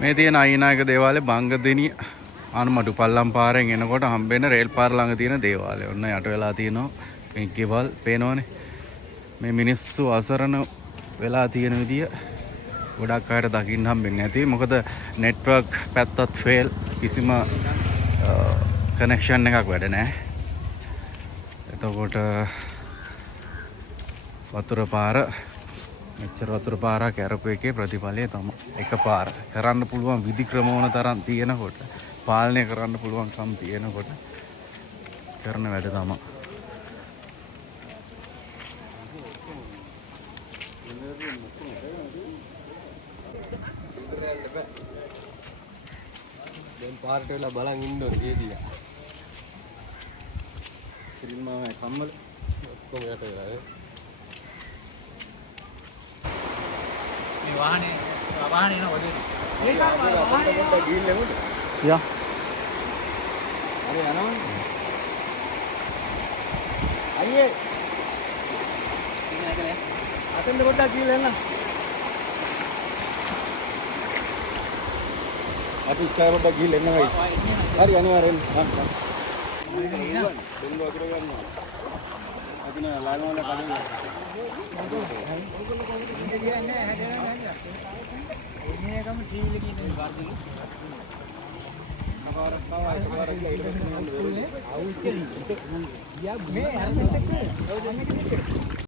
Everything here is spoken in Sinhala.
මේ තියෙන අයිනායක දේවාලේ බංගදිනිය ආනමඩු පල්ලම් පාරෙන් එනකොට හම්බෙන රේල් පාර ළඟ තියෙන දේවාලය. ඔන්න යට වෙලා තියෙනවා මේ ගෙවල් පේනවනේ. මේ මිනිස්සු අසරණ වෙලා තියෙන විදිය ගොඩක් අයට දකින්න හම්බෙන්නේ නැති. මොකද නෙට්වර්ක් පැත්තත් ෆේල්, කිසිම කනෙක්ෂන් එකක් වැඩ නැහැ. එතකොට වතුර පාර මෙච්චර වතුර පාරක් ඇරපු එකේ ප්‍රතිඵලය තමයි එකපාර කරන්න පුළුවන් විධික්‍රම වන තරම් තියෙනකොට, පාලනය කරන්න පුළුවන්කම් තියෙනකොට කරන වැඩ තමයි. දැන් පාරට වෙලා බලන් ඉන්න ඕනේ ඒදියා. ඉතින් මම කම්මල ඔක්කොම යට වෙලා මේ වාහනේ නෝ ඔතේ. ඒක වාහනේ පොඩ්ඩක් ගිහින් යමුද? යා. අර යනවනේ. අයියේ. අතෙන්ද පොඩ්ඩක් ගිහින් යන්න. අපි ඉස්සර පොඩ්ඩක් ගිහින් එන්න වෙයි. හරි අනිවාර්යෙන්. බෙල්ල වතුර ගන්නවා. අපි නා ලාල්මල කඩේ. මේකම ටීවී එකේ ඉන්නේ කාර්යය. මේ